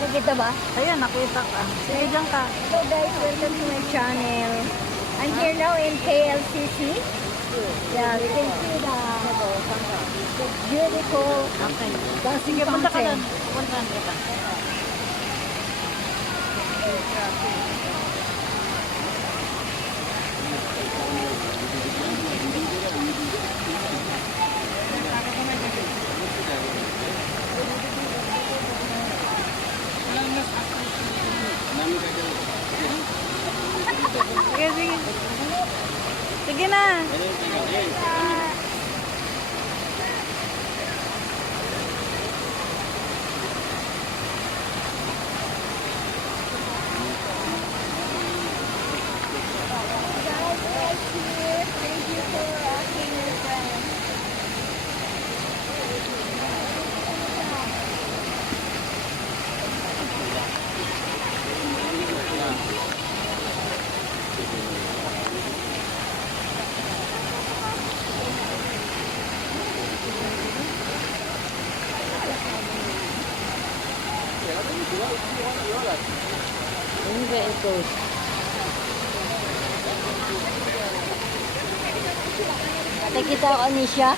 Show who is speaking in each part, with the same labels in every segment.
Speaker 1: Nakikita ba?
Speaker 2: Ayan, nakita ka. Sige, dyan ka.
Speaker 1: Hello guys, welcome to my channel. I'm here now in KLCC. Yeah, you can see the, the beautiful
Speaker 2: Okay.
Speaker 1: dancing
Speaker 2: Sige, punta ka doon. Punta ka. Sige, Hindi ito.
Speaker 1: Nakikita ko siya.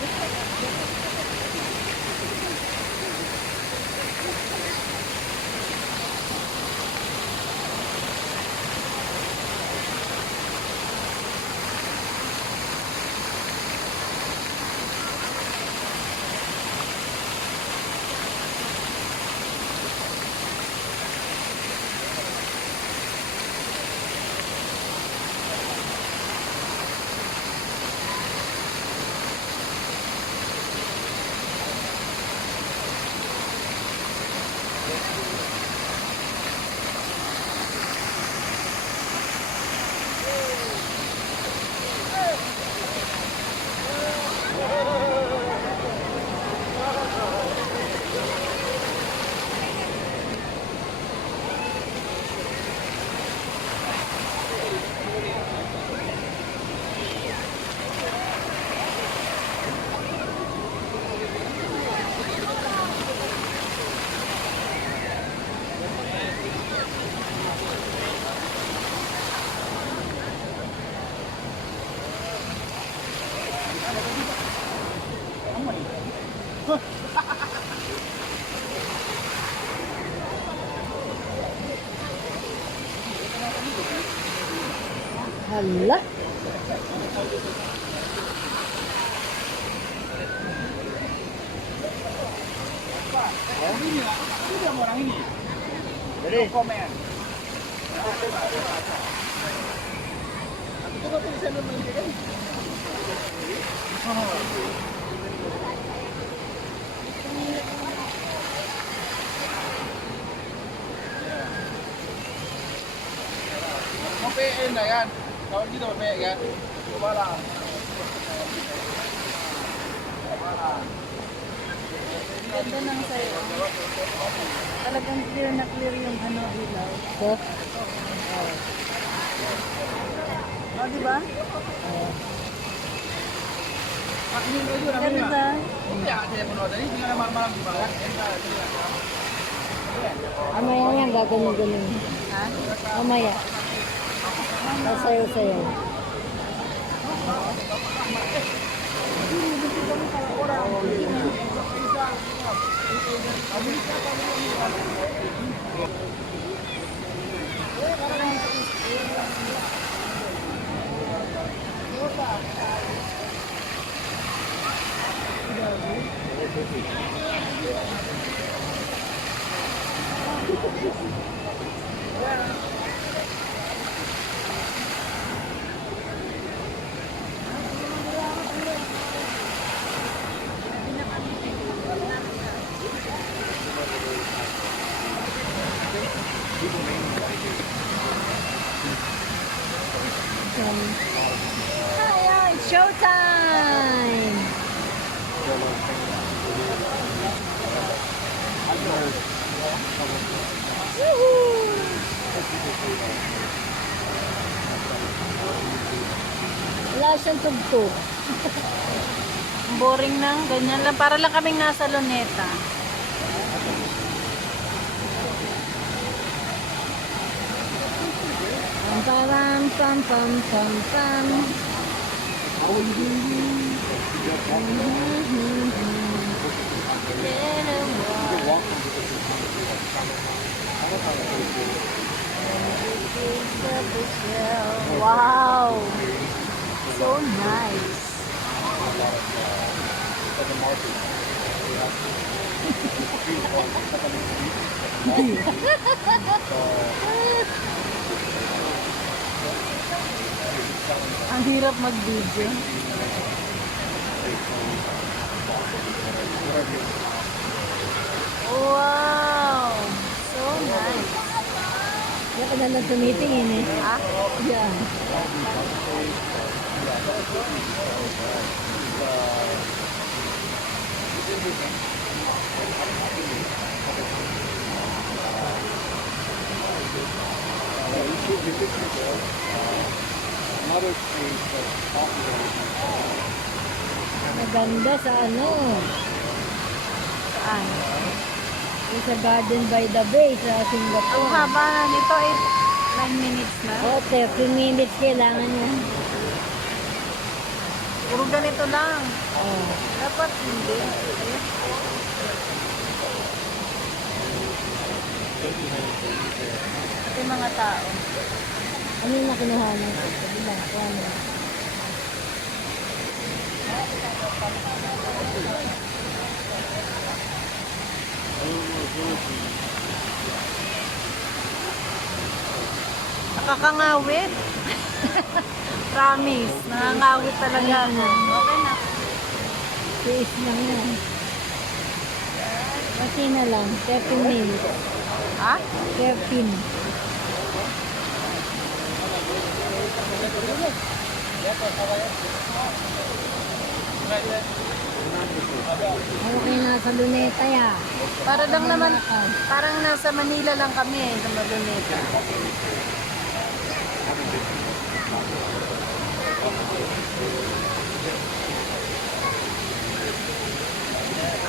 Speaker 1: Hala.
Speaker 3: Mapiin na yan. Tawag dito, mapiin yan. Wala.
Speaker 2: Ganda ng sayo. Talagang clear na clear yung ano ilaw.
Speaker 1: So,
Speaker 2: O, di ba? Ganda.
Speaker 3: Tadi, hindi nga naman malam di bawah.
Speaker 1: mamaya yan, gaganon-ganon.
Speaker 2: Ha?
Speaker 1: Mamaya. Sasayaw-sayaw. Hiya, it's showtime! Wala siyang tugtog.
Speaker 2: Boring ng ganyan lang. Para lang kaming nasa luneta.
Speaker 1: Pam pam pam pam. Wow! So nice.
Speaker 2: Ang hirap mag-video. Wow! So nice.
Speaker 1: Kaya ka na lang tumitingin eh.
Speaker 2: Ah?
Speaker 1: Yan. Maganda sa ano.
Speaker 2: Saan?
Speaker 1: Yung sa Garden by the Bay sa
Speaker 2: Ang
Speaker 1: Singapore.
Speaker 2: haba na nito, 9 minutes na.
Speaker 1: Oh, 13 minutes kailangan niya.
Speaker 2: Puro ganito lang.
Speaker 1: Oh.
Speaker 2: Dapat hindi. Ito yung mga tao.
Speaker 1: Ano yung nakinuha mo? Sabi lang, ano.
Speaker 2: Nakakangawit. Promise. Nakangawit talaga. Okay na.
Speaker 1: Tiis lang yan. Kasi na lang, 13 minutes.
Speaker 2: Ha?
Speaker 1: 13. Ako kayo nasa luneta ya.
Speaker 2: Para lang naman, parang nasa Manila lang kami eh, sa Madoneta.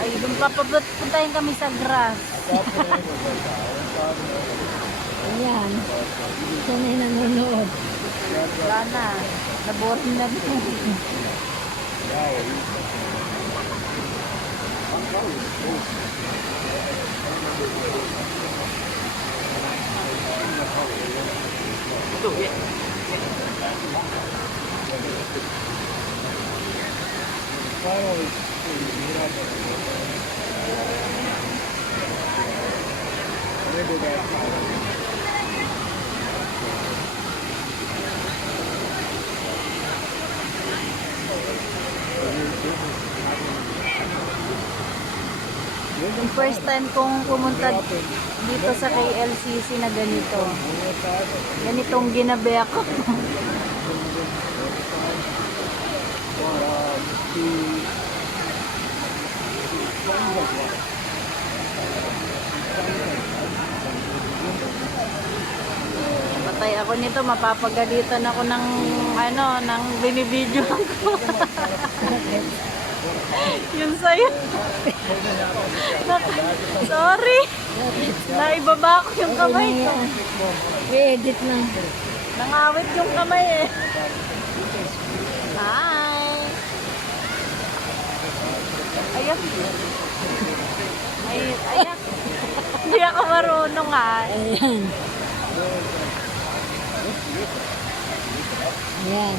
Speaker 2: Ay, doon papabot, puntahin kami sa grass.
Speaker 1: Ayan. Ito na yung nanonood.
Speaker 2: Wala na. Naboring na din. Yung first time kong pumunta dito sa KLCC na ganito. Ganitong ginabi ako. Patay ako nito, mapapagalitan ako ng ano, ng binibidyo ko. Yun sa'yo. Sorry. Naibaba ko yung kamay ko.
Speaker 1: I-edit lang.
Speaker 2: Nangawit yung kamay eh. Hi. Ayak. Ay, ayak. Hindi ako marunong ah.
Speaker 1: Ayan. Ayan.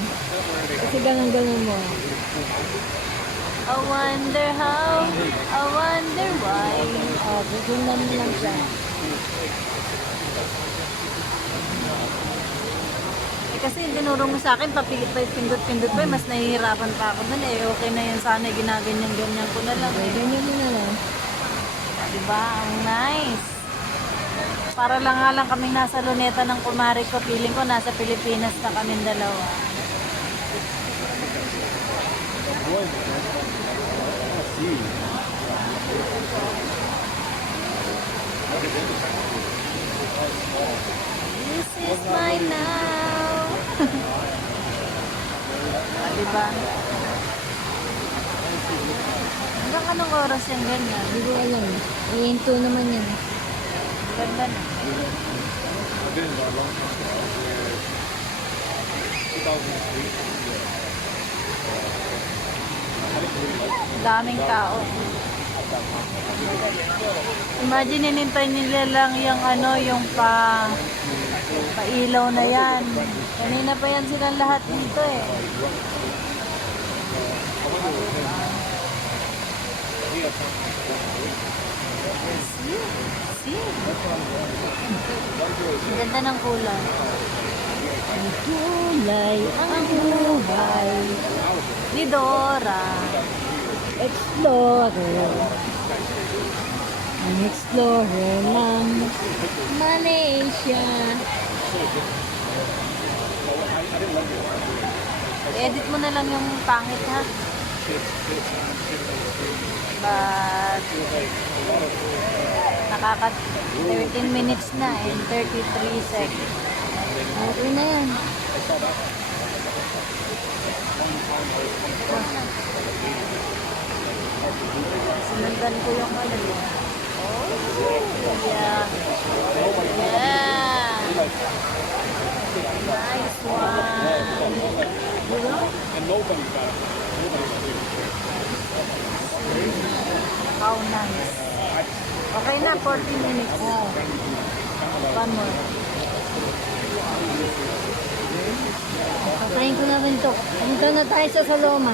Speaker 1: Kasi ganun-ganun mo.
Speaker 2: I wonder how, I wonder why.
Speaker 1: Oh, susundan mo lang siya.
Speaker 2: Eh, kasi yung tinuro mo sa akin, papigit pa pindot-pindot pa, eh, mas nahihirapan pa ako dun eh. Okay na yun sana, ginaganyan-ganyan ko na lang eh.
Speaker 1: ganyan mo na lang.
Speaker 2: Diba? Ang nice. Para lang nga lang kaming nasa luneta ng kumari ko. Feeling ko nasa Pilipinas na kaming dalawa. This is my now. ah, diba? Hanggang anong oras yan ganyan?
Speaker 1: Hindi ko alam. I-into naman yan.
Speaker 2: Ganda na. Daming tao. Imagine inintay nila lang yung ano, yung pa pailaw na yan. Kanina pa yan silang lahat dito eh. See? See? Ang ganda ng kulay. Ang kulay, ang buhay ni Dora.
Speaker 1: Explorer. Ang explorer ng Malaysia.
Speaker 2: Edit mo na lang yung pangit ha. But, nakaka 13 minutes na and 33 seconds.
Speaker 1: Okay na yan.
Speaker 2: Sinundan ko yung ano yun. Yeah. Yeah. Nice one.
Speaker 3: And nobody got it.
Speaker 2: How nice. Okay na, 40 minutes. One more.
Speaker 1: Ko na rin to. Punta na tayo sa Saloma.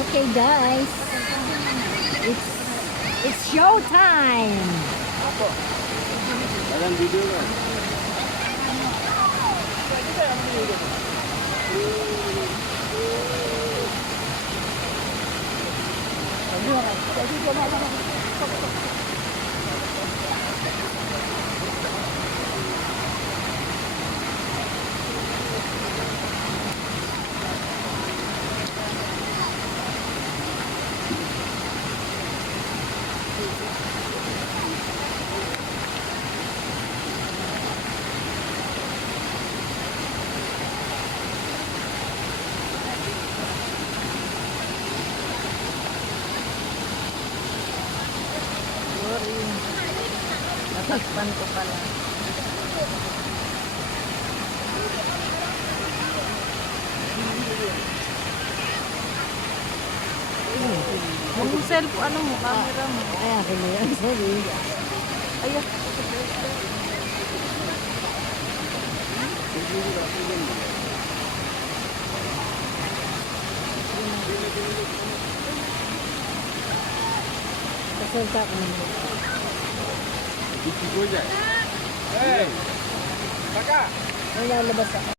Speaker 1: Okay guys. It's it's show time.
Speaker 3: Walang video na.
Speaker 2: 小心跌下来。Natakpan ko pala. Yung cellphone, ano mo, camera mo.
Speaker 1: Ay, akin na yan. Sorry.
Speaker 2: Ayan.
Speaker 1: Pasalta ko naman.
Speaker 3: Hey! Baka!
Speaker 1: May lalabas ako.